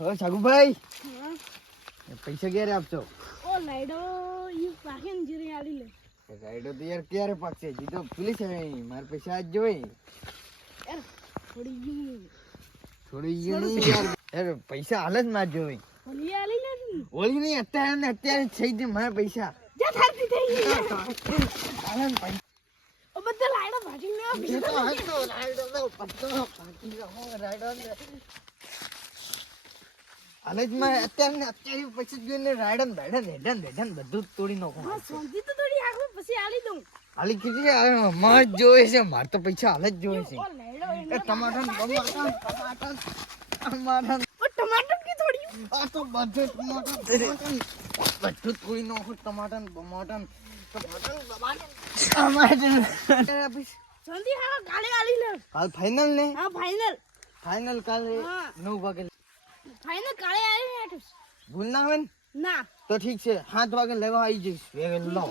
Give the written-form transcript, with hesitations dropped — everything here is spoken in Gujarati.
ઓ સાગુભાઈ હા પૈસા ક્યારે આપશો? ઓ લાઈડો ઈ પાકે ને જીરે આલી લે રાઈડો તો યાર ક્યારે પાકશે? હજી તો પોલીસ આવી, મારે પૈસા આજ જોઈ. યાર થોડી ગઈ થોડી ગયું યાર, યાર પૈસા હાલ જ માર જોઈ. ઓલી આલી લે ઓલી નહીં, અત્યારે ને અત્યારે જ થઈ જાય મારા પૈસા. જા થાતી થઈ ગઈ હાલે ને પૈસા. ઓ બધા લાઈડો ભાજી લે એ તો હતો રાઈડો તો પત્તો પાકી ગયો રાઈડો ને. હાલે જ મારે અત્યારે ને અત્યારે પૈસા જોઈને ને રાઈડો ને બેઠા બધું જ તોડી નાખો. હા સોંધી તો થોડી આગળ પછી આલી દઉં હાલી કેટલી માર જ જોવે છે, મારે તો પૈસા હાલ જ જોવે છે. ઓ લાઈડો એ ટમાટર ઓ ટમાટર की થોડી આ તો બધું ટમાટર બધું તોડી નાખો. ટમાટર સોંધી હા ગાડી આલી લે કાલ ફાઈનલ ને? હા ફાઈનલ કાલે હા 9 વાગે. ફાઈનલ ગાડી આલી લે ભૂલ ના હોય ને ના તો ઠીક છે, 7 વાગે લેવા આવી જઈશ. વેલો